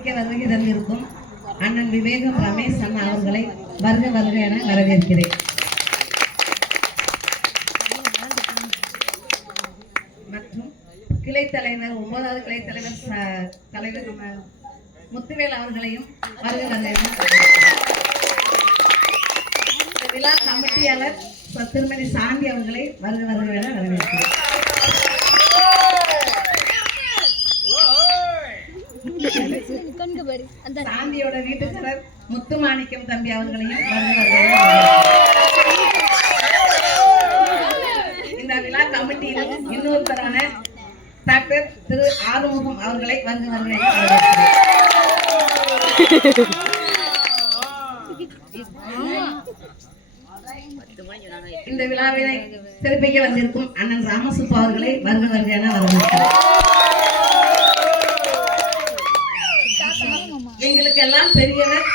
சிறப்பிக்க வருகை தந்திருக்கும் அண்ணன் விவேகம் ரமேஷ் அண்ணா அவர்களை வருக வருக என வரவேற்கிறேன். மற்றும் கிளை தலைவர் 9வது கிளை தலைவர் நம்ம முத்துவேல் அவர்களையும் வருக வருக என விழா கமிட்டியாளர் திருமதி சாந்தி அவர்களை வருக வருக என வரவேற்கிறேன். சாந்தியோட வீட்டுக்காரர் முத்துமாணிக்கம் தம்பி அவர்களையும் இந்த விழா கமிட்டியில் இன்னொருத்தரான டாக்டர் திரு ஆறுமுகம் அவர்களை வருக வருக இந்த விழாவினை சிறப்பிக்க வந்திருக்கும் அண்ணன் ராமசுப்பு அவர்களை வருக வருக என வரவேற்கிறேன். எங்களுக்கு எல்லாம் பெரியவர்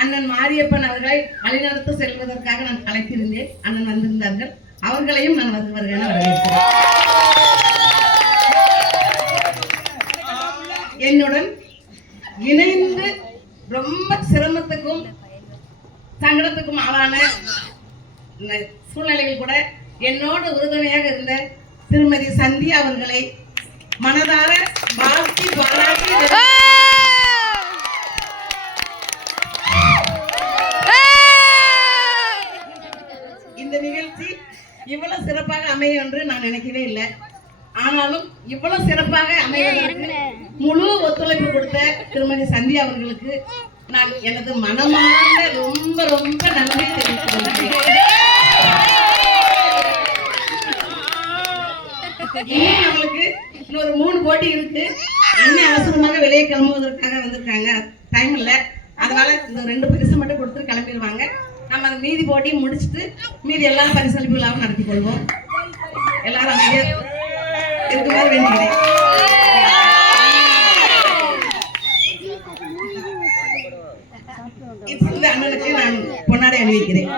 அண்ணன் மாரியப்பன் அவர்களை வழிநடத்த செல்வதற்காக நான் அழைத்திருந்தேன். அண்ணன் வந்திருந்தார்கள். அவர்களையும் நான் வருக வருக என வரவேற்கிறேன். என்னுடன் இணைந்து ரொம்ப சிரமத்துக்கும் சங்கடத்துக்கும் ஆளான சூழ்நிலைகள் கூட என்னோடு உறுதுணையாக இருந்த திருமதி சந்தியா அவர்களை மனதார வாழ்த்தி பாராட்டி இந்த நிகழ்ச்சி இவ்வளவு சிறப்பாக அமையும் என்று நான் நினைக்கவே இல்லை. ஆனாலும் இவ்வளவு சிறப்பாக அமைவதற்கு முழு ஒத்துழைப்பு கொடுத்த திருமதி சந்தியா அவர்களுக்கு நான் எனது மனமார்ந்த ரொம்ப ரொம்ப நன்றி தெரிவித்துக் கொள்கிறேன். அவங்களுக்கு இன்னொரு 3 போட்டி இருக்கு. அண்ணன் அவசரமாக வெளியே கிளம்புவதற்காக வந்திருக்காங்க. டைம் இல்லை. அதனால இந்த 2 பரிசு மட்டும் கொடுத்து கிளம்பிடுவாங்க. நம்ம அந்த மீதி போட்டியை முடிச்சுட்டு மீதி எல்லா பரிசளிப்புகளாகவும் நடத்தி கொள்வோம். எல்லாரும் அமைதியாக இருக்குமாறு வேண்டுகிறேன். இப்பொழுது அண்ணனுக்கு நான் பொன்னாடை அணிவிக்கிறேன்.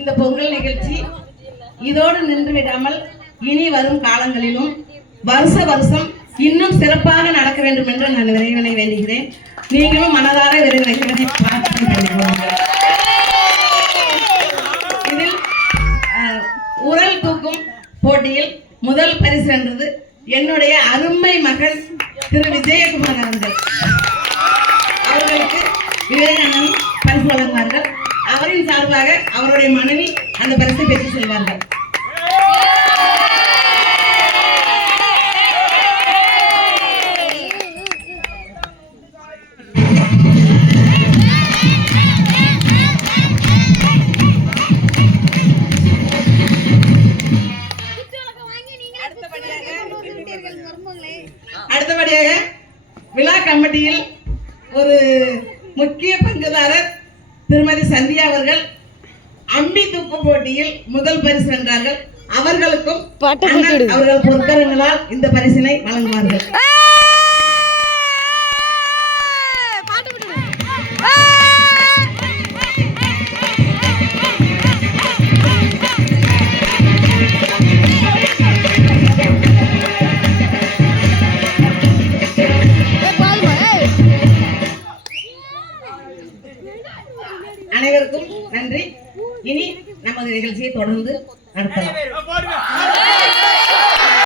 இந்த பொங்கல் நிகழ்ச்சி இதோடு நின்று விடாமல் இனி வரும் காலங்களிலும் வருஷம் இன்னும் சிறப்பாக நடக்க வேண்டும் என்று நான் இறைவனை வேண்டுகிறேன். நீங்களும் மனதார இறைவனை பிரார்த்தனை பண்ணிக்கொள்ளுங்க. இதில் உரல் தூக்கும் போட்டியில் முதல் பரிசு வென்றது என்னுடைய அருமை மகன் திரு விஜயகுமார் அவர்கள். அவர்களுக்கு விவேகானந்தன் பரிசு வழங்குவார்கள். அவரின் சார்பாக அவருடைய மனைவி அந்த பரிசை பெற்று செல்வார்கள். அடுத்தபடியாக விழா கமிட்டியில் ஒரு முக்கிய பங்குதாரர் திருமதி சந்தியா அவர்கள் அம்மி தூக்கு போட்டியில் முதல் பரிசு வென்றார்கள். அவர்களுக்கும் அவர்கள் பொற்கரங்களால் இந்த பரிசினை வழங்குவார்கள். அனைவருக்கும் நன்றி. இனி நமது நிகழ்ச்சியை தொடர்ந்து நடத்தலாம்.